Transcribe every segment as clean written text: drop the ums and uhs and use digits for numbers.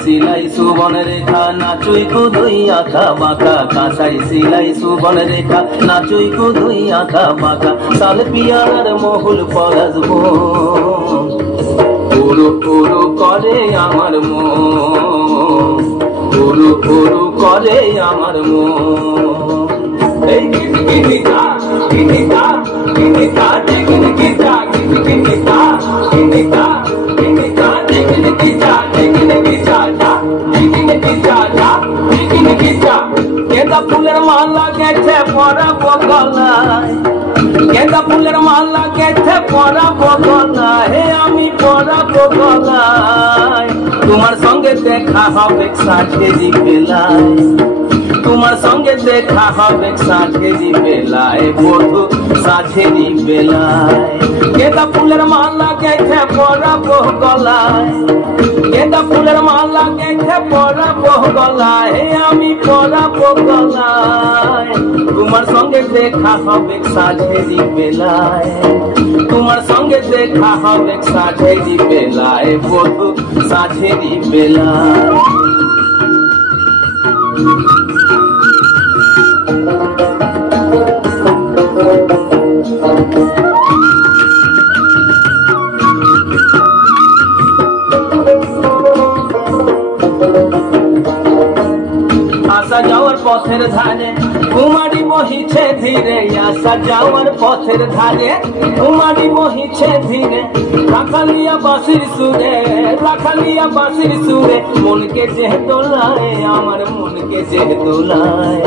सिलाई सुबन रेखा नाचुई कुदुई आँखा बाँका काँसाई सिलाई सुबन रेखा नाचुई कुदुई आँखा बाँका साल पियार মহুল পরাজবো উড়ু উড়ু করে আমার মন উড়ু উড়ু করে আমার মন এই কিনিকা কিনিকা কিনিকা কিনিকা কিনিকা কিনিকা কিনিকা কিনিকা गेंदा फुलेर माला गेছে পরাবো গলায় गेंदा फुलेर माला गेছে পরাবো গলায় হে আমি পরাবো গলায় তোমার সঙ্গে দেখা হবে সাথেরি বেলায় তোমার সঙ্গে দেখা হবে সাথেরি বেলায় বধু সাথেরি বেলায় गेंदा फुलेर माला गेছে পরাবো গলায় गेंदा फुलेर माला गेছে পরাবো গলায় হে আমি পরাবো গলায় তোমার সঙ্গে দেখা হবে সাথেরি বেলায় তোমার সঙ্গে দেখা হবে সাথেরি বেলায় বধু সাথেরি বেলায় आशा जावर पथेर धारे कुमारी बहिছে धीरे आशा जावर पथेर धारे कुमारी बहिছে धीरे राखालिया बासिर सुरे राखालिया बासिर सुरे मन के जे दोलाए आमार मन के जे दोलाए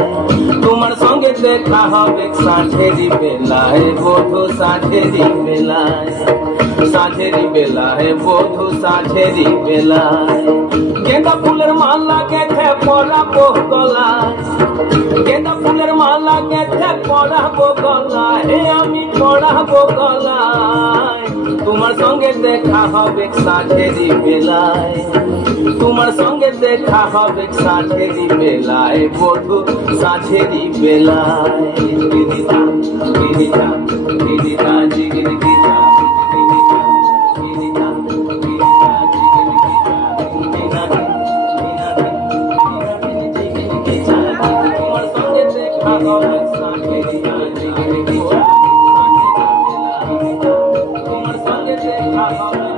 তোমার সঙ্গে দেখা হবে সাথেরি বেলায় বধু সাথেরি বেলায় সাথেরি বেলায় বধু সাথেরি বেলায় गेंदा फुलेर माला गेছে পরাবো গলায় गेंदा फुलेर माला गेছে পরাবো গলায় হে আমি পরাবো গলায় তোমার সঙ্গে দেখা হবে সাথেরি বেলায় তোমার সঙ্গে দেখা হবে সাথেরি বেলায় বধু সাথেরি বেলায় দিদিতা দিদিতা দিদিতা জিগিরি গীতা তোমার সঙ্গে দেখা হবে